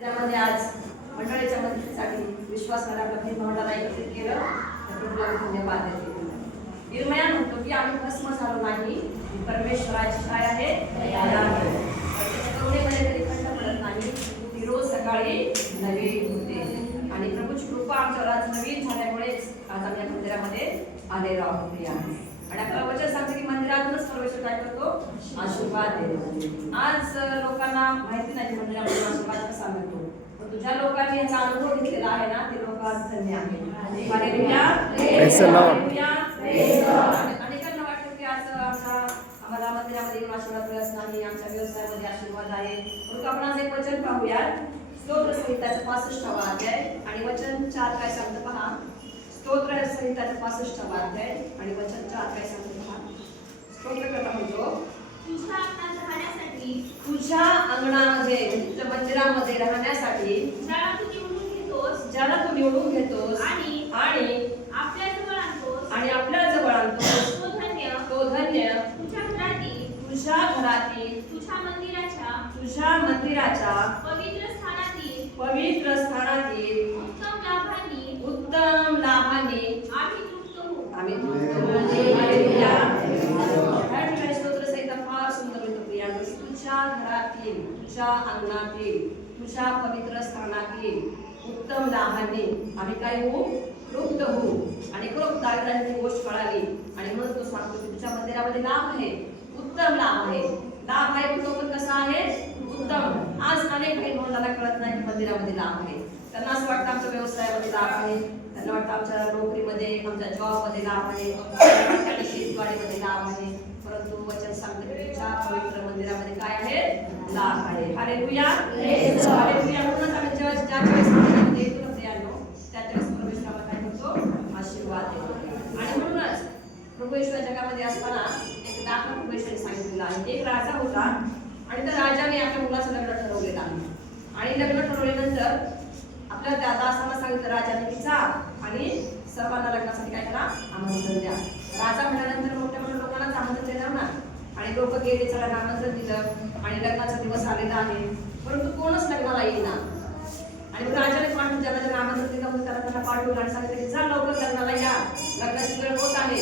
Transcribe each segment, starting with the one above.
त्यामध्ये आज मंडळीच्या मदतीसाठी विश्वासाला आपल्या बहीण भावंडाला एकत्रित केलं तर प्रभूला धन्यवाद देते. निर्मया म्हणतो की आम्ही भस्म झालो नाही, परमेश्वराची काय आहे करुणेमध्ये कधी खंड पडत नाही, ती रोज सकाळी नवीन होते आणि प्रभूची कृपा आमच्यावर आज नवीन झाल्यामुळेच आज आम्ही या मंदिरामध्ये आलेलो आहोत. आणि आपल्याला वचन सांगते की मंदिरातूनच परमेश्वर काय करतो, आशीर्वाद देतो. आज लोकांना माहिती नाही मंदिरामध्ये आशीर्वाद कसा मिळतो, पण तुझ्या लोकांनी याचा अनुभव घेतलेला आहे ना, ते लोक आज धन्य आहेत. Hallelujah, hallelujah. अनेकांना वाटतं की आज आम्हाला मंदिरामध्ये येऊन आशीर्वाद मिळत नाही, आमच्या व्यवसायामध्ये आशीर्वाद आहे. म्हणून आपण आज एक वचन पाहूया, स्तोत्र संहिताचं 65वा अध्याय आणि वचन 4 काय सांगतं पहा. स्तोत्र संहिताचं 65वा अध्याय आणि वचन 4 काय सांगतं पहा. स्तोत्रकर्ता म्हणतो, तुझ्या अंगणामध्ये तुझ्या मंदिरामध्ये राहण्यासाठी ज्याला तू निवडून घेतोस आणि आपल्या जवळ आणतोस तो धन्य. तुझ्या घरातील तुझ्या मंदिराच्या पवित्र स्थानातील उत्तम लाभाने आम्ही फार सुंदर होतो प्रिया. तुझ्या घरातील तुझ्या अंगणातील तुझ्या पवित्र स्थानातील उत्तम लाभाने आम्ही काय होऊ, तृप्त होऊ. आणि खूप दारिद्र्याची गोष्ट कळाली आणि म्हणून तो सांगतो की तुझ्या मंदिरामध्ये लाभ आहे, उत्तम लाभ आहे. लाभ आहे तो पण कसा आहे, उत्तम. आज अनेक काही लोकांना कळत नाही की मंदिरामध्ये लाभ आहे. त्यांना असं वाटतं आमच्या व्यवसायामध्ये लाभ आहे, त्यांना वाटतं आमच्या नोकरीमध्ये आमच्या जॉबमध्ये लाभ आहे, शेतवाडीमध्ये लाभ आहे. परंतु वचन सांगते की तुझ्या पवित्र मंदिरामध्ये काय आहे, लाभ आहे. Hallelujah, hallelujah. म्हणूनच आम्ही ज्या वेळेस मंदिरामध्ये येतो ना प्रियांनो, त्या वेळेस परमेश्वर आम्हाला काय करतो, आशीर्वाद देतो. आणि म्हणूनच प्रभू येशू जगामध्ये असताना एक दाखला परमेश्वराने सांगितलेला आहे. एक राजा होता आणि त्या राजाने आपल्या मुलाचं लग्न ठरवलेलं आहे. आणि लग्न ठरवल्यानंतर आपल्या त्या दासांना सांगितलं राजाने की जा आणि सर्वांना लग्नासाठी काय करा, आमंत्रण द्या. राजा म्हटल्यानंतर मोठ्या मोठ्या लोकांनाच आमंत्रण देणार ना. आणि लोक गेले, सगळ्यांना आमंत्रण दिलं आणि लग्नाचा दिवस आलेला आहे, परंतु कोणच लग्नाला येईना. आणि मग राजाने पाठवून ज्यांना आमंत्रण दिलं होतं त्यांना पाठवलं आणि सांगितलं की जा लवकर लग्नाला या, लग्नाची वेळ होत आहे.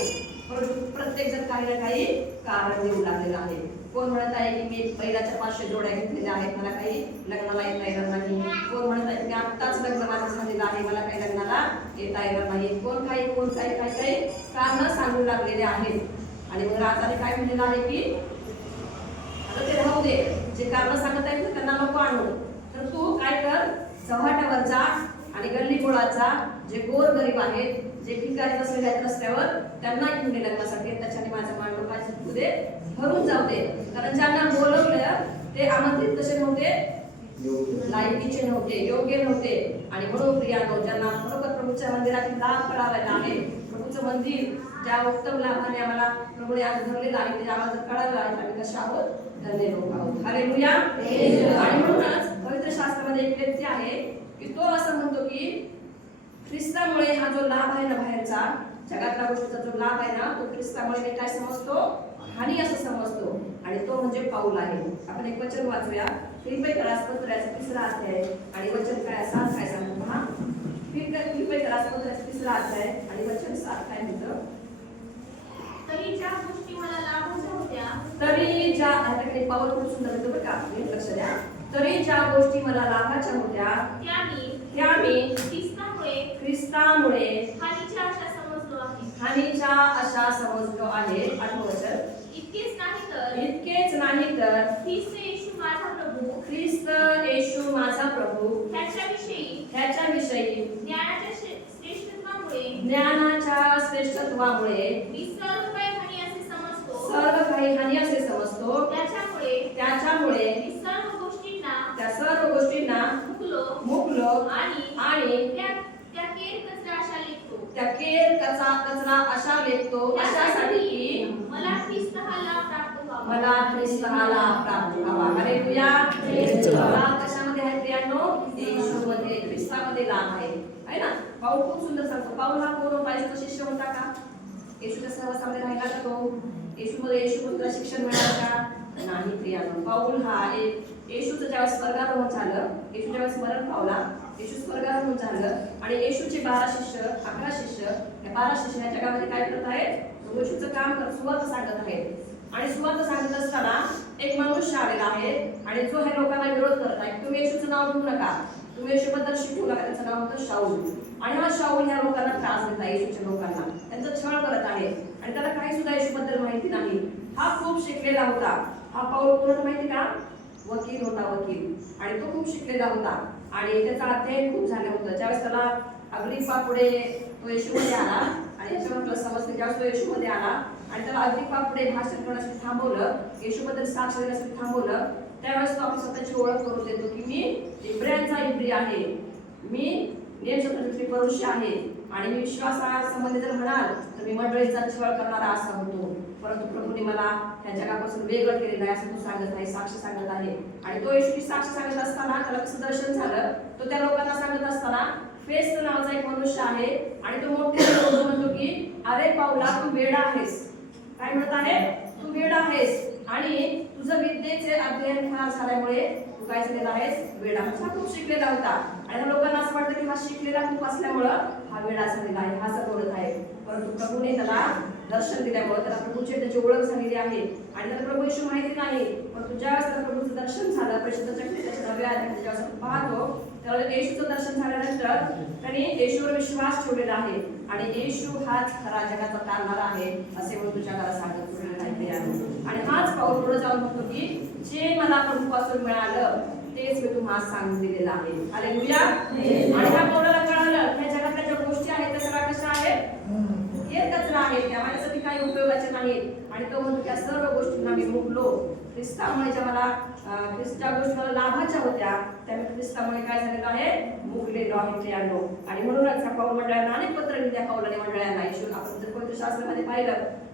परंतु प्रत्येक जण काही ना काही कारण देऊ लागलेलं आहे. कोण म्हणत आहे की मी बैलाच्या 500 जोड्या घेतलेल्या आहेत, मला काही लग्नाला येता येणार नाही. कोण म्हणत आहे की आत्ताच लग्न माझं झालेलं आहे, मला काही लग्नाला येता येणार नाही. कोण काही कारण सांगू लागलेले आहेत. आणि मग राजाने काय म्हणलेलं आहे की आता ते राहू दे, जे कारण सांगत आहेत ना त्यांना नको आणू, तर तू काय कर, चव्हाट्यावर जा आणि गल्ली गोळाचा जे गोर गरीब आहेत, जे भिकारी बसलेले आहेत रस्त्यावर, त्यांना घेऊन ये लग्नासाठी. त्याच्याने माझा मांडवाचे तुझे भरून जाऊ दे. कारण ज्यांना बोलवलं ते आमंत्रित कसे नव्हते, लायकीचे नव्हते, योग्य नव्हते. आणि म्हणून प्रियानो, ज्यांना खरोखर प्रभूच्या मंदिरातील लाभ कळालेला आहे, प्रभूचं मंदिर ज्या उत्तम लाभाने आम्हाला प्रभूने आज भरलेलं आहे, ते आम्हाला जर कळालं आहे, आम्ही कशा आहोत, धन्य लोक आहोत. हालेलुया. आणि म्हणूनच पवित्र शास्त्रामध्ये एक व्यक्ती आहे की तो असं म्हणतो की ख्रिस्तामुळे हा जो लाभ आहे ना, बाहेरचा जगातला गोष्टीचा जो लाभ आहे ना, तो ख्रिस्तामुळे मी काय समजतो, हानी असं समजतो. आणि तो म्हणजे पाऊल आहे. आपण एक वचन वाचूया, फिलिप्पीकरास पत्राचा 3रा अध्याय आणि वचन काय 7 काय सांगतो पहा. फिलिप्पीकरास पत्राचा 3रा अध्याय आणि वचन 7 काय म्हणतं. तरी ज्या गोष्टी मला लाभाच्या होत्या, तरी ज्या आता पाऊल खूप सुंदर होतं बरं का, लक्ष द्या. तरी ज्या गोष्टी मला लाभाच्या होत्या त्या मी ख्रिस्तामुळे हानीच्या अशा समजलो आहे. 8वं वचन. इतकेच नाही तर ख्रिस्त येशू माझा प्रभू ह्याच्याविषयी ज्ञानाच्या श्रेष्ठत्वामुळे मी सर्व काही हानी असे समजतो. त्याच्यामुळे मी त्या सर्व गोष्टींना मुकलो आणि त्या केर कचरा अशा लेखतो, अशासाठी की मला ख्रिस्त हा लाभ प्राप्त व्हावा. हालेलुया. लाभ कशामध्ये आहे प्रियांनो, येशूमध्ये, ख्रिस्तामध्ये लाभ आहे ना. पाऊल खूप सुंदर सांगतो. पाऊल हा कोण होता, येशूचा शिष्य होता का, येशूच्या सहवासामध्ये राहिला का तो, येशूमध्ये शिक्षण मिळालं का, नाही प्रियांनो. पाऊल हा एक येशूचं ज्यावेळेस स्वर्गारोहण झालं, येशू ज्यावेळेस मरण पावला, येशू स्वर्गारोहण झालं आणि येशूचे 12 शिष्य, 11 शिष्य, या 12 शिष्य या जगामध्ये काय करत आहेत? येशूचं काम करत सुवार्ता सांगत आहेत. आणि सुवार्ता सांगत असताना एक मनुष्य आलेला आहे आणि जो हे लोकांना विरोध करत आहे. तुम्ही येशूचं नाव घेऊ नका, तुम्ही येशूबद्दल शिकवू नका. त्याचं नाव होतं शाऊल. आणि हा शाऊल ह्या लोकांना त्रास देत आहे, येशूच्या लोकांना त्यांचा छळ करत आहे आणि त्याला काही सुद्धा येशूबद्दल माहिती नाही. हा खूप शिकलेला होता. हा पाऊल कोण माहिती का? वकील होता, वकील. आणि तो खूप शिकलेला होता आणि त्याचा अध्ययन खूप झालं होतं. ज्यावेळेस त्याला अग्रिप्पा पुढे तो येशूमध्ये आला आणि याच्यावर आपल्याला समजते, ज्यावेळेस तो येशूमध्ये आला आणि त्याला अग्रिप्पा पुढे भाषण करण्यासाठी थांबवलं, येशूबद्दल साक्ष देण्यासाठी थांबवलं, त्यावेळेस तो आपली स्वतःची ओळख करून देतो की मी इब्रियांचा इब्री आहे, मी नेमस्वतंत्र मनुष्य आहे आणि मी विश्वासासंबंधी जर म्हणाल तर मी मंडळीचा छळ करणारा असा होतो. परंतु प्रभूने मला त्या जगापासून वेगळं केलेलं आहे असं तो सांगत आहे, साक्ष सांगत आहे. आणि तो येशूची साक्ष सांगत असताना त्याला कसं दर्शन झालं, तो त्या लोकांना सांगत असताना फेस्त नावाचा एक मनुष्य आहे आणि तो मोठ्या म्हणतो की अरे पाऊला तू वेडा आहेस. काय म्हणत आहे? तू वेडा आहेस आणि तुझं विद्येचे अध्ययन फार झाल्यामुळे तू काय झालेला आहेस? वेडा. हा खूप शिकलेला होता आणि त्या लोकांना असं वाटतं की हा शिकलेला खूप असल्यामुळं हा वेडा झालेला आहे, हा सर्वोरत आहे. परंतु प्रभूने त्याला दर्शन दिल्यामुळे त्याला प्रभूची त्याची ओळख झालेली आहे आणि त्याला प्रभू येशू माहिती नाही. परंतु ज्यावेळेस त्याला प्रभूचं दर्शन झालं, परिशुद्ध त्याच्या नव्या अध्यायात ज्यावेळेस आपण पाहतो त्यावेळेस येशूचं दर्शन झाल्यानंतर त्याने येशूवर विश्वास ठेवलेला आहे आणि येशू हाच खरा जगाचा तारणारा आहे असे म्हणून तुझ्या घरात सांगत आहे. आणि हाच पाऊल पुढे जाऊन म्हणतो की जे मला प्रभूपासून मिळालं तेच मी तुम्हाला सांगून दिलेलं आहे. हालेलुया. आणि ह्या पाऊलाला कळालं या जगातल्या ज्या गोष्टी आहेत त्या सगळ्या कशा आहेत? हे कचरा आहे, त्या माझ्यासाठी काही उपयोगाचे नाहीत. आणि तो म्हणतो त्या सर्व गोष्टींना मी मुकलो. ख्रिस्तामुळे ज्या मला ख्रिस्ता गोष्टी मला लाभाच्या होत्या त्या मी ख्रिस्तामुळे काय झालेलं आहे? मुकलेलो आहे ते आणलो. आणि म्हणूनच ह्या पाऊल मंडळांना अनेक पत्र लिहिली त्या पाऊलाने मंडळांना. आपण जर पवित्र शास्त्रामध्ये पाहिलं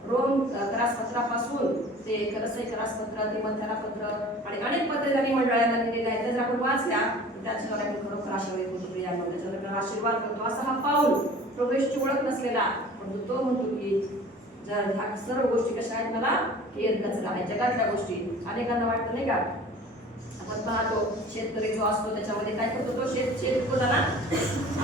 रोम करासपत्रापासून ते कलसे करासपत्र, तिमोथेला पत्र आणि अनेक पत्रे त्यांनी मंडळांना लिहिलेले आहेत. जर आपण वाचल्या त्याच्यावर आपण खरोखर आशीर्वाद होतो, त्याच्यानंतर आशीर्वाद करतो. असा हा पाऊल प्रभूची ओळख नसलेला, परंतु तो म्हणतो की जर ह्या सर्व गोष्टी कशा आहेत मला केर कचरा आहे, जगातल्या गोष्टी. अनेकांना वाटतं नाही का, आपण पाहतो शेतकरी जो असतो त्याच्यामध्ये काय करतो, तो शेत पिकवताना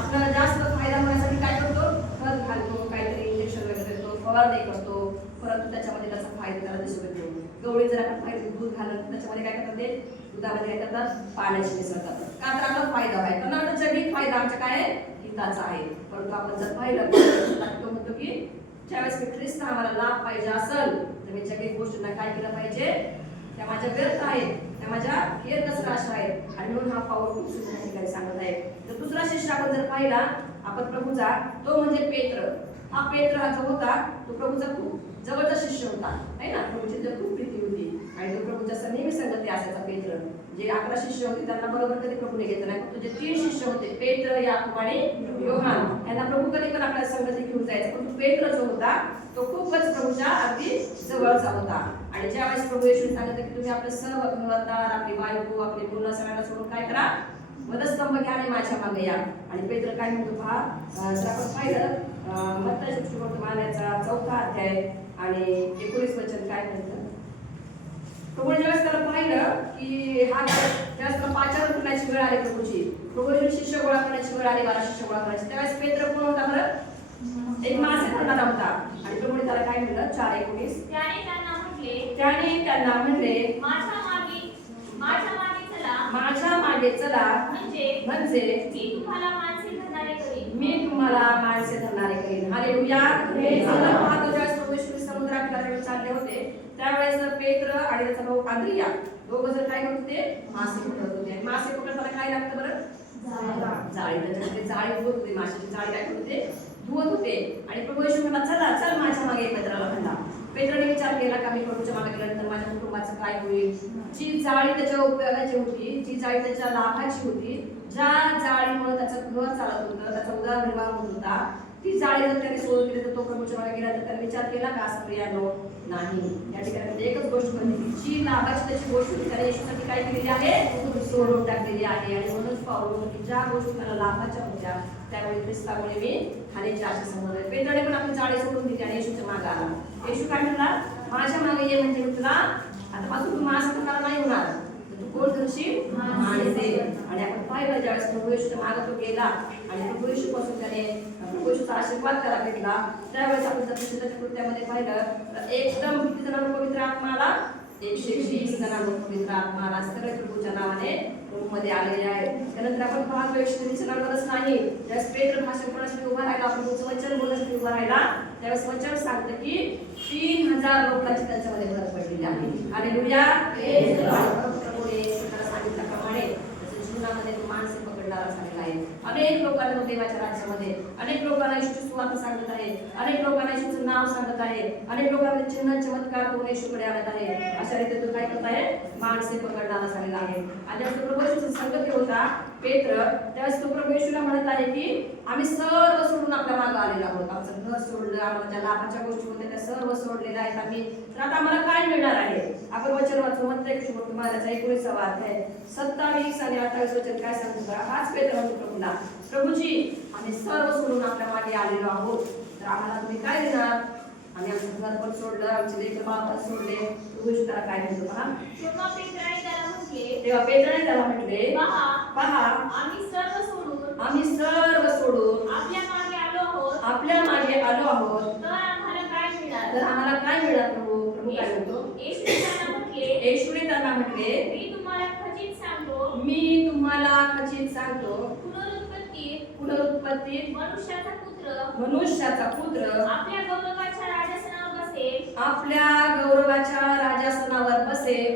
आपल्याला जास्त फायदा होण्यासाठी काय करतो? खत घालतो, काहीतरी इंजेक्शन वगैरे देतो, फवारणी करतो, परंतु त्याच्यामध्ये त्याचा फायदा त्याला दिसून येतो. गवळी जर आपण पाहिजे दूध घालत त्याच्यामध्ये काय करतात, ते दुधामध्ये काय करतात? पाण्याची मिसळ करतात. का तर आपला फायदा आहे, त्यांना वाटतं जगी फायदा आमच्या काय आहे? हिताचा आहे. परंतु आपण जर पाहिलं तो म्हणतो की ज्यावेळेस मी ख्रिस्त आम्हाला लाभ पाहिजे असेल तर मी जगी गोष्टींना काय केलं पाहिजे? त्या माझ्या व्यर्थ आहेत, त्या माझ्या हेर कचरा अशा आहेत. आणि म्हणून हा पाऊल खूप सुंदर ठिकाणी सांगत आहे. तर दुसरा शिष्य आपण जर पाहिला आपण प्रभूचा, तो म्हणजे पेत्र. हा पेत्र हा जो होता तो प्रभूचा खूप जवळचा शिष्य होता, आहे ना. प्रभूची तर खूप प्रीती होती आणि तो प्रभूच्या नेहमी संगती असायचा पेत्र. जे 11 शिष्य होते त्यांना बरोबर कधी प्रभूने घेतलं नाही, फक्त जे 3 शिष्य होते पेत्र, याकूब आणि योहान यांना प्रभू कधी पण आपल्या संगती घेऊन जायचा. पण पेत्र जो होता तो खूपच प्रभूच्या अगदी जवळचा होता. आणि ज्यावेळेस प्रभू येशूने सांगितलं की तुम्ही आपले सर्व घरदार, आपली बायको, आपली मुलं सगळ्यांना सोडून काय करा? वधस्तंभ घ्या आणि माझ्या मागे या. आणि पेत्र काय म्हणतो पहा, जर आपण पाहिलं मत्ताईच्या सुसमाचाराचा 4था अध्याय आणि 19 वचन काय म्हणतं. प्रभूने ज्यावेळेस त्याला पाहिलं की हा ज्यावेळेस त्याला पाचारण करण्याची वेळ आली प्रभूची, प्रभूने शिष्य गोळा करण्याची वेळ आली, 12 शिष्य गोळा करायची, त्यावेळेस पेत्र कोण होता बरं? एक मासे धरणारा होता. आणि प्रभूने त्याला काय म्हणलं? 4:19 त्याने त्यांना म्हणले माझ्या मागे चला, म्हणजे मी तुम्हाला माणसे धरणारे करीन. हालेलुया. आपण पाहतो ज्यावेळेस प्रभू येशू समुद्राकडे चालले होते त्यावेळेस पेत्र आणि त्याचा भाऊ आंद्रिया दोघं जण काय करत होते? मासे पकडत होते. आणि मासे पकडताना काय लागतं बरं? जाळी. त्याच्यामध्ये जाळी धुवत होते, माशाची जाळी काय करत होते? धुवत होते. आणि प्रभू येशू म्हणला चल माझ्या मागे. पेत्राला म्हणला. पेत्राने विचार केला का मी प्रभूच्या मागे गेल्यानंतर माझ्या कुटुंबाचं काय होईल? जी जाळी त्याच्या उपयोगाची होती, जी जाळी त्याच्या लाभाची होती, ज्या जाळीमुळे त्याचं घर चालत होतं, त्याचा उदरनिर्वाह होत होता, ती जाळी जर त्याने सोडून दिली तर तो प्रभूच्या मागे गेला तर त्याने विचार केला का? असं प्रियानो नाही. या ठिकाणी एकच गोष्ट म्हणते, जी लाभाची त्याची गोष्ट होती त्याने येशूसाठी काय केलेली आहे? सोडून टाकलेली आहे. आणि म्हणूनच पाऊल की ज्या गोष्टी मला लाभाच्या होत्या त्यामुळे ख्रिस्तामुळे मी खाण्याची आशा समोर आहे. पेत्राने पण आपली जाळी सोडून दिली आणि येशूच्या मागे आला. येशू काय म्हणला? माझ्या मागे ये म्हणजे मी तुला आता पासून तू मासे पकडायला नाही होणार, तू कोण ठरशील माणसे. आणि आपण पाहिलं ज्यावेळेस प्रभू येशूच्या मागे तो गेला आणि प्रभू येशू पासून त्याने प्रभू येशूचा आशीर्वाद त्याला भेटला, त्यावेळेस आपण जर त्याच्या कृत्यामध्ये पाहिलं तर एकदम किती जणांना पवित्र आत्माला 120 जणांना पवित्र आत्माला सगळे प्रभूच्या नावाने रूममध्ये आलेले आहे. त्यानंतर आपण पाहतो 120 जणांवरच नाही, ज्यावेळेस पेत्र भाषण करण्यासाठी उभा राहिला, प्रभूचं वचन बोलण्यासाठी उभा राहिला, त्यावेळेस वचन सांगतं की 3000 लोकांची त्यांच्यामध्ये भर पडलेली आहे. हालेलुया. प्रभूने स्वतःला सांगितल्याप्रमाणे त्याच्या जीवनामध्ये तो माणसे पकडणारा झालेला आहे. अनेक लोकांना तो देवाच्या राज्यामध्ये, अनेक लोकांना येशूची सुवार्ता सांगत आहे, अनेक लोकांना येशूचं नाव सांगत आहे, अनेक लोकांना चिन्ह चमत्कार करून येशूकडे आणत आहे. अशा रीतीने तो काय करत आहे, माणसे पकडणारा झालेला आहे. आणि तो प्रभू येशूचा संगती होता पेत्र, त्यावेळेस तो प्रभू येशूला म्हणत आहे की आम्ही सर्व सोडून आपल्या मागे आलेलो आहोत, आमचं घर सोडलं, आम्हाला ज्या लाभाच्या गोष्टी होत्या त्या सर्व सोडलेल्या आहेत आम्ही, तर आता आम्हाला काय मिळणार आहे. आपण वचन वाचू मत्ती 19:19 अध्याय 27 आणि 28 वचन काय सांगतो, हाच पेत्र म्हणतो प्रभूला, प्रभूजी आम्ही सर्व सोडून आपल्या मागे आलेलो आहोत, तर आम्हाला तुम्ही काय देणार. आम्ही आमचं घर पण सोडलं, आमचे लेकर बाळ पण सोडले. प्रभू येशू त्याला काय म्हणतो पहा. तेव्हा पेत्राने त्याला म्हटले, पहा आम्ही सर्व सोडून आपल्या मागे आलो आहोत, तर आम्हाला काय मिळालं. तर आम्हाला काय मिळालं. प्रभू काय म्हणतो, येशूने त्यांना म्हटले, मी तुम्हाला खचित सांगतो, पुनरुत्पत्तीत मनुष्याचा पुत्र आपल्या गौरवाच्या राजासनावर बसेल,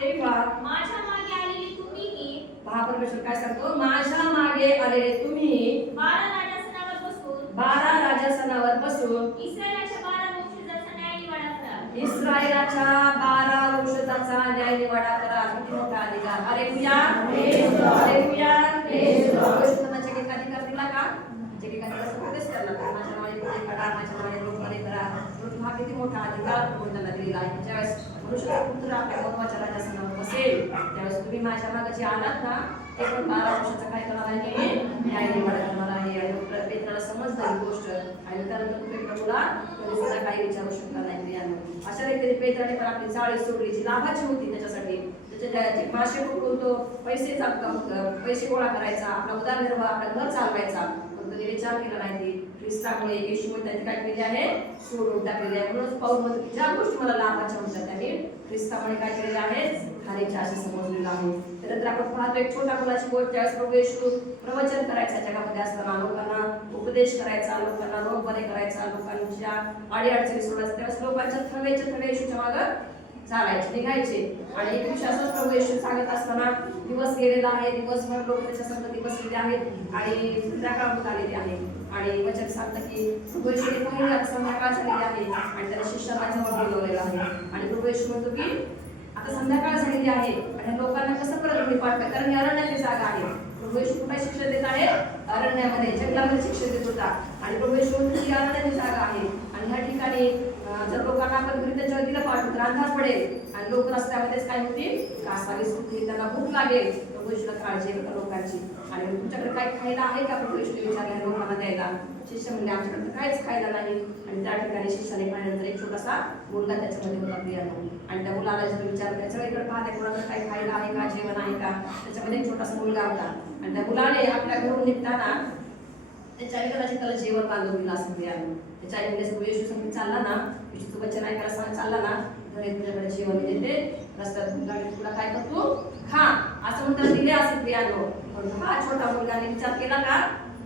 तेव्हा माझ्या मागे आलेली तुम्हीही परमेश्वर काय सांगतो, माझ्या मागे आलेले तुम्ही 12 राजासनावर बसून इस्रायलाच्या 12 वंशजाचा न्याय निवाडा करा. किती मोठा अधिकार. हालेलुया. हालेलुया. प्रभूच्या अधिकार दिला का. माझ्या नावाने पुढे करा, माझ्या नावाने लोकांनी करा. हा किती मोठा अधिकार प्रभूने त्यांना दिलेला आहे. ज्यावेळेस मनुष्याचा पुत्र आपल्या महत्वाच्या राजासनावर बसेल, त्यावेळेस तुम्ही माझ्या मागे जे आलात ना, ते पण 12 वर्षाचा काय करणार आहे, न्याय निवाडा करणार आहे. आणि पेत्राला समजलं ही गोष्ट, आणि त्यानंतर तुम्ही प्रभूला कधी सुद्धा काही विचारू शकता नाही. अशा रीतीने पेत्राने पण आपली जाळी सोडली जी लाभाची होती त्याच्यासाठी, त्याचे मासे पकडून तो पैसे गोळा करायचा, आपला उदरनिर्वाह, आपला घर चालवायचा, पण त्याने विचार केला नाही. ख्रिस्तामुळे येशूमुळे त्यांनी काय केले आहे, सोडून टाकलेले आहे. म्हणून पाऊल म्हणतो की ज्या गोष्टी मला लाभाच्या होत्या त्यांनी ख्रिस्तामुळे काय केलेले आहेत, खालीच्या असे समजलेलं आहे. त्यानंतर आपण पाहतो एक छोटा मुलाची गोष्ट, ज्यावेळेस प्रभू येशू प्रवचन करायचा जगामध्ये असताना, लोकांना उपदेश करायचा, लोकांना रोग बरे करायचा, लोकांच्या अडीअडचणी सोडायचा, त्यावेळेस लोकांच्या थवे येशूच्या मागं चालायचे, निघायचे. आणि एक दिवशी असंच प्रभू येशू सांगत असताना दिवस गेलेला आहे, दिवसभर लोक त्याच्या संगती बसलेले आहेत आणि संध्याकाळ होत आलेली आहे. आणि वचन सांगतं की प्रभू येशूने पाहिलं आता संध्याकाळ झालेली आहे आणि त्याला शिष्याला जवळ बोलवलेलं आहे. आणि प्रभू येशू म्हणतो की आता संध्याकाळ झालेली आहे आणि लोकांना कसं परत घरी पाठवायचं, कारण अरण्याची जागा आहे. प्रभू येशू कुठे शिक्षण देत आहे, अरण्यामध्ये, जंगलामध्ये शिक्षण देत होता. आणि प्रभू येशू म्हणतो की अरण्याची जागा आहे आणि ह्या ठिकाणी जर लोकांना आपण घरी त्यांच्या दिलं पाठवून तर अंधार पडेल आणि लोक रस्त्यामध्येच काय होतील, कासावी सुटतील, त्यांना भूक लागेल. प्रभू येशूला काळजी आहे लोकांची. आणि तुमच्याकडे काय खायला आहे का, प्रभू येशूने विचारले लोकांना द्यायला. शिष्य म्हणले आमच्याकडे तर काहीच खायला नाही. आणि त्या ठिकाणी शिष्याने पाहिल्यानंतर एक छोटासा मुलगा त्याच्यामध्ये होता प्रियानो, आणि त्या मुलाला जर विचार त्याच्या इकडे पाहते कोणाकडे काही खायला आहे का, जेवण आहे का, त्याच्यामध्ये एक छोटासा मुलगा होता. आणि त्या मुलाने आपल्या घरून निघताना त्याच्या आई कदाचित त्याला जेवण बांधून दिलं असं प्रियानो. त्याच्या आई म्हणजे येशू समोर चालला ना, येशूचं वचन ऐकायला सांग चालला ना, घरी तुझ्याकडे जेवण देते, रस्त्यात तुला काय करतो खा असं म्हणून दिले असेल प्रियानो. पण हा छोटा मुलगाने विचार केला का,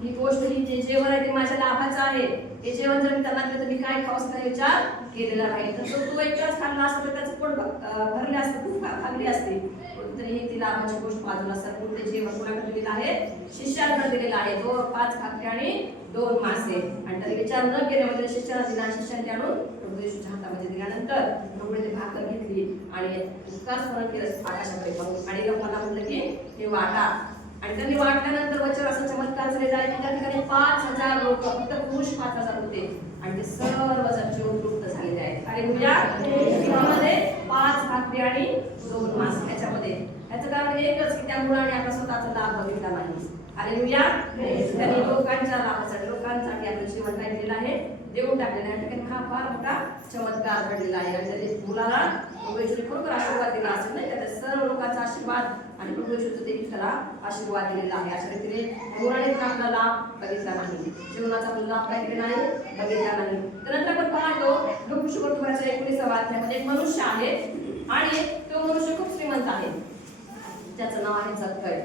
ही गोष्ट ही जे जेवण आहे ते माझ्या लाभाचं आहे, हे जेवण जर मी त्यांना दिलं तर मी काय खावंच काय विचार केलेला नाही. तर तो एकटाच खाल्ला असता तर त्याचं पोट भरले असतं, खूप खाल्ली असते. तरी ही ती लाभाची गोष्ट बाजूला सरकून ते जेवण कोणाकडे दिलेलं आहे, शिष्याकडे दिलेलं आहे. 5 भाकरी आणि 2 मासे. आणि त्याने विचार न केल्यामध्ये शिष्याला दिला, शिष्याने आणून प्रभू येशूच्या हातामध्ये दिल्यानंतर प्रभूने ती भाकर घेतली आणि उपकार स्मरण केलं आकाशाकडे पाहून आणि लोकांना म्हटलं की हे वाटा. आणि त्यांनी वाटल्यानंतर वचन असा चमत्कार झालेला आहे की त्या ठिकाणी 5000 लोक, फक्त पुरुष 5000 होते आणि ते सर्वजण जेवून तृप्त झालेले आहेत. हालेलुया. त्यामध्ये 5 भाकरी आणि 2 मासे. याचं कारण एकच की त्या मुलाने आपला स्वतःचा लाभ बघितला नाही. हालेलुया. त्यांनी लोकांच्या लाभासाठी, लोकांसाठी आपलं जीवन काय केलेलं आहे, देऊन टाकलेला आहे. ठिकाणी हा फार मोठा चमत्कार घडलेला आहे आणि त्याने मुलाला प्रभू येशूने खरोखर आशीर्वाद दिला असेल नाही का, त्या सर्व लोकांचा आशीर्वाद आणि प्रभू येशूचा देखील त्याला आशीर्वाद दिलेला आहे. अशा रीतीने मुलाने आपला लाभ बघितला नाही, जीवनाचा आपला लाभ काय केला नाही, बघितला नाही. त्यानंतर आपण पाहतो लोकशुभच्या 19व्या अध्यायामध्ये एक मनुष्य आहे आणि तो मनुष्य खूप श्रीमंत आहे, त्याचं नाव आहे जक्कई.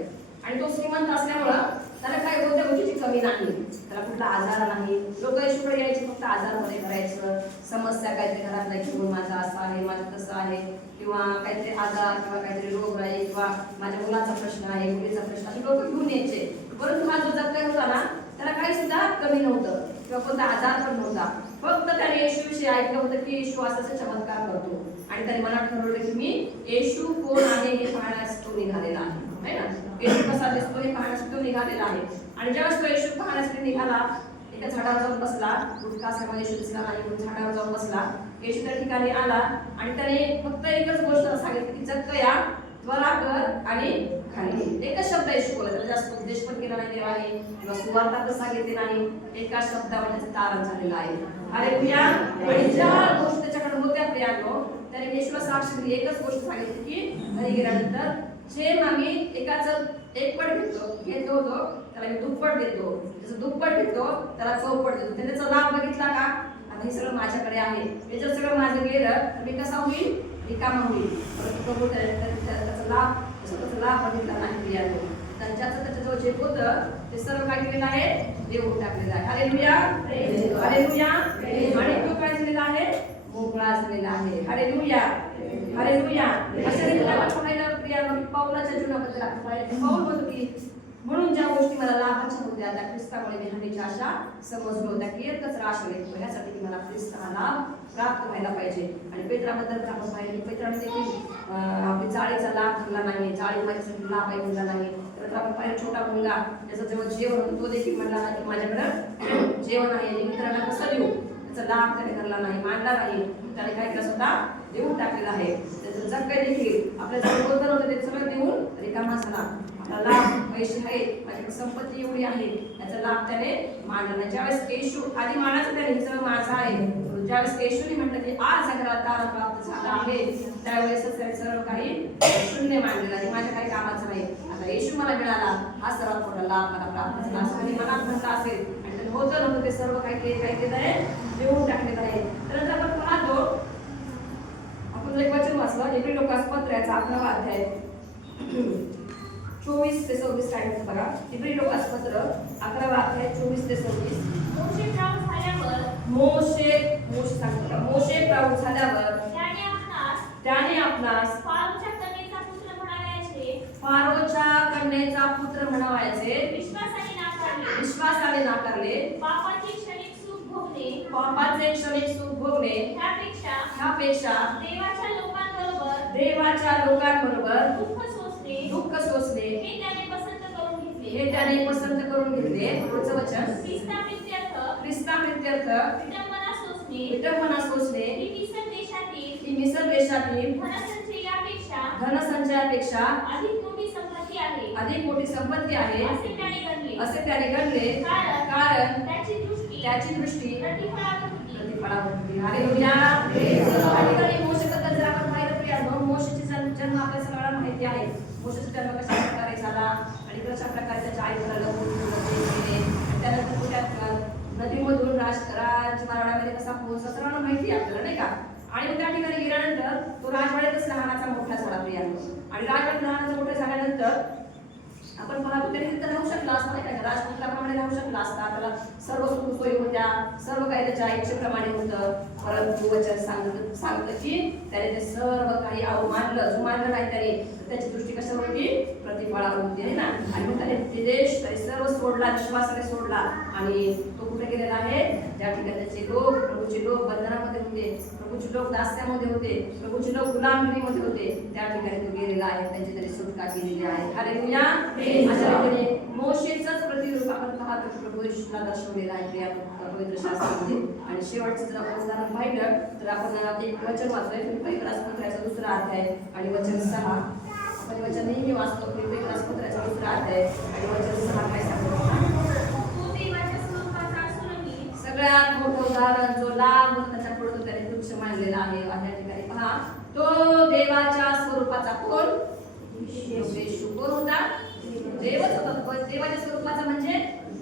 आणि तो श्रीमंत असल्यामुळं त्याला काय कोणत्या गोष्टीची कमी नाही, त्याला कुठला आजार नाही. लोक येशूकडे यायचे फक्त आजार बरे करायचं, समस्या काहीतरी घरात नाही घेऊन माझा असं आहे, माझं तसं आहे, किंवा काहीतरी आजार किंवा काहीतरी रोग आहे किंवा माझ्या मुलाचा प्रश्न आहे, मुलीचा प्रश्न आहे, लोक घेऊन यायचे. परंतु हा जो जक्कई होता ना, त्याला काही सुद्धा कमी नव्हतं किंवा कोणता आजार पण नव्हता. फक्त त्याने येशूविषयी ऐकलं होतं की येशू असा चमत्कार करतो आणि त्याने मनात ठरवलं की मी येशू कोण आहे हे पाहण्यास तो निघालेला आहे ना. येशू कसा दिसतो हे पाहण्यास तो निघालेला आहे. आणि ज्यावेळेस तो येशू पाहण्यासाठी निघाला, एका झाडावर जाऊन बसला, गुटखा येशू दिसला नाही म्हणून झाडावर जाऊन बसला. येशू त्या ठिकाणी आला आणि त्याने फक्त एकच गोष्ट सांगितली की जक्कया त्वरा कर आणि खाली. एकच शब्द येशू बोलला, त्याला जास्त उपदेश पण केला नाही देवाने किंवा सुवार्ता पण सांगितली नाही. एका शब्दावर त्याचं तारण झालेलं आहे. हालेलुया. आणि ज्या गोष्टी त्याच्याकडे होत्या प्रियांनो, त्याने येशूला साक्ष दिली, एकच गोष्ट सांगितली की घरी गेल्यानंतर जे आम्ही एकाचं एक पट घेतो होतो त्याला मी दुप्पट देतो, जसं दुप्पट घेतो त्याला चौपट देतो. त्याने त्याचा लाभ बघितला का, आता हे सगळं माझ्याकडे आहे, हे जर सगळं माझं गेलं तर मी कसा होईल, रिकामा होईल. परंतु प्रभू त्याचा लाभ स्वतःचा लाभ बघितला नाही प्रियांनो. ज्याचं त्याच्याजवळ जे होतं ते सर्व काय केलेलं आहे, देऊन टाकलेलं आहे. Hallelujah, hallelujah. आणि तो काय झालेला आहे, मोकळा झालेला आहे. Hallelujah, hallelujah. अशा रीतीने आपण पाहिलं प्रियांनो, पौलाच्या जीवनाबद्दल आपण पाहिलं. पौल म्हणतो की म्हणून ज्या गोष्टी मला लाभाच्या होत्या त्या ख्रिस्तामुळे मी हानीच्या आशा समजलो, त्या कीर्तच राश येतो यासाठी की मला ख्रिस्त हा लाभ प्राप्त व्हायला पाहिजे. आणि पेत्राबद्दल आपण पाहिलं की पेत्राने देखील आपली जाळीचा लाभ धरला नाही, जाळी माझ्यासाठी लाभ आहे म्हणला नाही. तर आपण पाहिलं छोटा मुलगा त्याचं जेव्हा जेवण होतं तो देखील म्हणला नाही की माझ्याकडं जेवण आहे, मित्रांना कसं देऊ, त्याचा लाभ त्याने धरला नाही, मांडला नाही. त्याने काय केलं, स्वतः देऊन टाकलेला आहे. त्याचं जक्कई देखील आपल्या जवळ होतं नव्हतं ते सगळं देऊन रिकामा झाला. लाभ पैसे आहेत, माझ्याकडे संपत्ती एवढी आहे, याचा लाभ त्याने मांडला नाही. ज्यावेळेस येशू आधी मानाचं त्याने हे सगळं माझं आहे, ज्यावेळेस येशूने म्हटलं की आज अगरा तारा प्राप्त झाला आहे, त्यावेळेस त्याने सर्व काही शून्य मांडलेलं आहे, माझ्या काही कामाचं नाही. आता येशू मला मिळाला हा सर्वात मोठा लाभ मला प्राप्त झाला असं मी मनात म्हटलं असेल आणि त्याने होतं नव्हतं ते सर्व काही केलं आहे, देऊन टाकलेलं आहे. त्यानंतर आपण पाहतो, आपण एक वचन वाचलं इब्री लोकांचं पत्र याचा 11वा अध्याय 24 ते 26 काय म्हणतात बघा. इब्री लोकांचं पत्र 11वा अध्याय 24 ते 26. मोशे प्रौढ झाल्यावर मोशे सांगतो, मोशे प्रौढ झाल्यावर त्याने आपणास फारोच्या कन्येचा पुत्र म्हणावयाचे विश्वासाने नाकारले. पापाचे क्षणिक सुख भोगणे ह्यापेक्षा देवाच्या लोकांबरोबर दुःख सोसणे हे त्याने पसंत करून घेतले. पुढचं वचन, ख्रिस्ताप्रित्यर्थ विटंबना सोसणे ही मिसर देशातील धनसंचयापेक्षा अधिक मोठी संपत्ती आहे असे त्याने गणले, कारण त्याची दृष्टी प्रतिफळावर होती. हालेलुया. आणि मोशेबद्दल जर आपण पाहिलं प्रियांनो, मोशेचा जन्म आपल्या सगळ्यांना माहिती आहे. मोशेचा जन्म कशा प्रकारे झाला आणि कशा प्रकारे त्याच्या आईला लग्न त्यानंतर नदीमधून राजवाड्यामध्ये कसा पोहोचला सर्वांना माहिती आहे आपल्याला, नाही का. आणि त्या ठिकाणी गेल्यानंतर तो राजवाड्यातच लहानाचा मोठा झाला प्रियांनो. आणि राजवाड्यात लहानाचा मोठा झाल्यानंतर आपण पाहतो त्याने तिथं राहू शकला असता, नाही का, राजपुत्राप्रमाणे राहू शकला असता, त्याला सर्व सोयी होत्या, सर्व काही त्याच्या इच्छेप्रमाणे होतं. परंतु वचन सांगतं की त्याने ते सर्व काही अवमानलं, जुमानलं नाही त्याने. त्याची दृष्टी कशावर होती, प्रतिफळावर होती, आहे ना. आणि मग त्याने ते देश सर्व सोडला, विश्वासाने सोडला आणि तो कुठे गेलेला आहे, त्या ठिकाणी त्याचे लोक, प्रभूचे लोक बंधनामध्ये होते, प्रभूचे लोक दास्यामध्ये होते, प्रभूचे लोक गुलामगिरीमध्ये होते, त्या ठिकाणी तो गेलेला आहे, त्यांची तरी सुटका केलेली आहे. हालेलुया. अशा रीतीने मोशेचंच प्रतिरूप आपण पाहतो प्रभू येशूला दर्शवलेलं आहे या पवित्र शास्त्रामध्ये. आणि शेवटचं जर आपण उदाहरण पाहिलं तर आपण एक वचन वाचलंय फिलिप्पी राजपत्राचा 2रा अध्याय आणि वचन 6. आपण वचन नेहमी वाचतो, फिलिप्पी राजपत्राचा 2रा अध्याय आणि वचन 6 काय सांगतो, तू देवाच्या स्वरूपाचा असूनही सगळ्यात मोठं उदाहरण मांडलेला आहे. आणि या ठिकाणी पहा, तो देवाच्या स्वरूपाचा कोण? येशू. कोण होता? देवच होता. पण देवाच्या स्वरूपाचा म्हणजे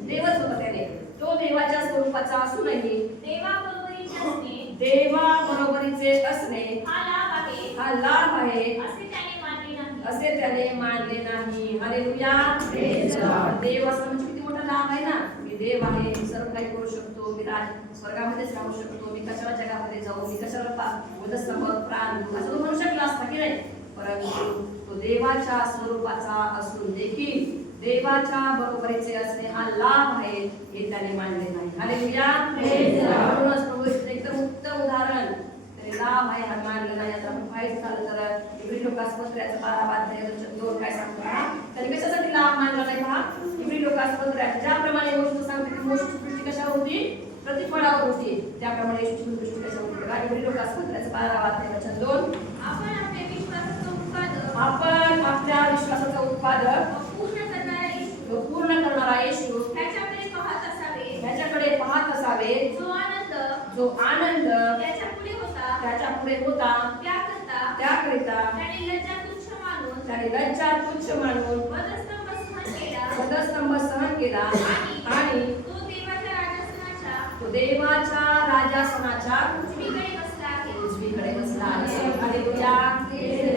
देवच होता त्याने. तो देवाच्या स्वरूपाचा असूनही देवा बरोबरीचे असणे हा लाभ आहे असे त्याने मानले नाही. हालेलुया. देव असं म्हणजे किती मोठा लाभ आहे ना. मी देव आहे, मी सर्व काही करू शकतो, मी स्वर्गामध्येच राहू शकतो, मी कशाला जगामध्ये जाऊ, मी कशाला वधस्तंभावर प्राण देऊ, असं तो म्हणू शकला असता की नाही. परंतु तो देवाच्या स्वरूपाचा असून देखील देवाच्या बरोबरीचे असणे हा लाभ आहे हे त्याने मानले नाही. हालेलुया. म्हणूनच प्रभू येशूने एकदम उत्तम उदाहरण त्याने लाभ आहे हा मानलं नाही. आता आपण पाहायचं झालं तर इब्री लोकांपत्राचं 12 काय सांगतो पहा. त्याने कशासाठी लाभ मानला नाही पहा. इब्री लोकांपत्रात ज्याप्रमाणे गोष्ट सांगते की मोशी सृष्टी कशावर होती? प्रतिफळावर होती. त्याप्रमाणे येशूची सृष्टी कशावर होती बघा. इब्री लोकांपत्राचं 12 आपण आपल्या विश्वासाचं उत्पादक पूर्ण करणारा येशू ह्याच्याकडे पाहत असावे. जो आनंद त्याच्या पुढे होता त्याकरिता त्याने लज्जा तुच्छ मानून वधस्तंभ सहन केला आणि तो देवाच्या राजासनाच्या उजवीकडे बसला आहे. हालेलुया.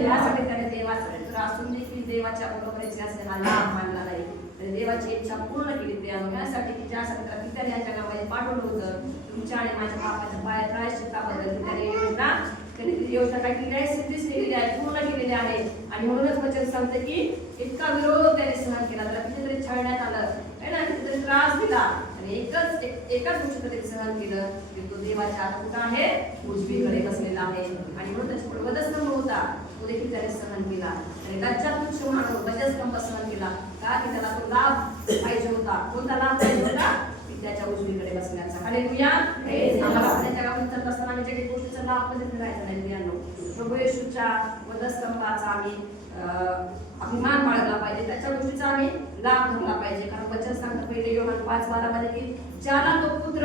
यासाठी त्याने देवाचा पुत्र असून देखील देवाच्या बरोबरीचे असलेला लाभ मानला नाही. त्याने देवाची इच्छा पूर्ण केली. त्यासाठी की ज्यासाठी त्याला पित्याने या जगामध्ये पाठवलं होतं, तुमच्या आणि माझ्या पापाच्या पाया प्रायश्चित्ताबद्दल त्याने योजना काय केली आहे? सिद्धीच केलेली आहे, पूर्ण केलेली आहे. आणि म्हणूनच वचन सांगते की इतका विरोध त्याने सहन केला, त्याला कितीतरी छळण्यात आलं आहे ना, कितीतरी त्रास दिला. आणि एकाच गोष्ट त्याने सहन केलं की तो देवाच्या आता कुठं आहे? उजवीकडे बसलेला आहे. आणि म्हणून त्याच्यापुढे वधस्तंभ होता, तो देखील त्याने सहन केला. त्याने लज्जा तुच्छ मानून वधस्तंभ सहन केला. का? की त्याला तो लाभ पाहिजे होता. कोणता लाभ पाहिजे होता? त्याच्या उजवीकडे बसण्याचा. हालेलुया. आम्हाला आपल्या जगामध्ये चालत असताना आम्ही काही गोष्टीचा लाभ मध्ये राहायचा नाही मित्रांनो. प्रभू येशूच्या वधस्तंभाचा आम्ही अभिमान बाळगला पाहिजे, त्याच्या गोष्टीचा आम्ही लाभ घेतला पाहिजे. कारण वचन सांगतात पहिले योहान 5:12 मध्ये की ज्याला तो पुत्र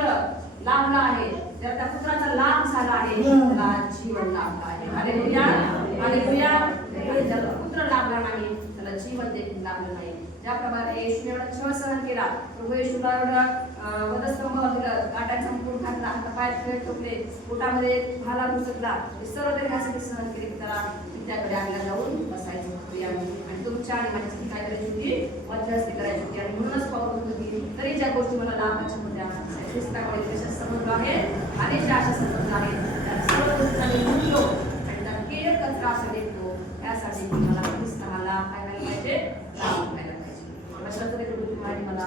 लाभला आहे त्याला त्या पुत्राचा लाभ झाला आहे, त्याला जीवन लाभला आहे. हालेलुया. हालेलुया. ज्याला पुत्र लाभला नाही त्याला जीवन देखील लाभलं नाही. ज्याप्रमाणे येशूने एवढा छळ सहन केला, प्रभू येशूला एवढं वधस्तंभावर दिलं, काट्याचा मुकुट घातला, हातापायात खेळ ठोकले, पोटामध्ये भाला घुसकला, हे सर्व त्याने यासाठी सहन केले की त्याला त्याकडे आणला जाऊन बसायचं होतं. आणि तुमच्या आणि माझ्यासाठी काय करायची होती? मध्यस्थी करायची होती. आणि म्हणूनच पाहत होतो की तरी ज्या गोष्टी मला लाभाच्या होत्या ख्रिस्ताकडे कशा समजलो आहे आणि ज्या अशा समजलं आहे त्या सर्व गोष्टी मी म्हणलो आणि त्या केअर कचरा असं देतो. त्यासाठी मला ख्रिस्त हा लाभ काय व्हायला पाहिजे? लाभ व्हायला पाहिजे. अशा तरी तुम्हाला मला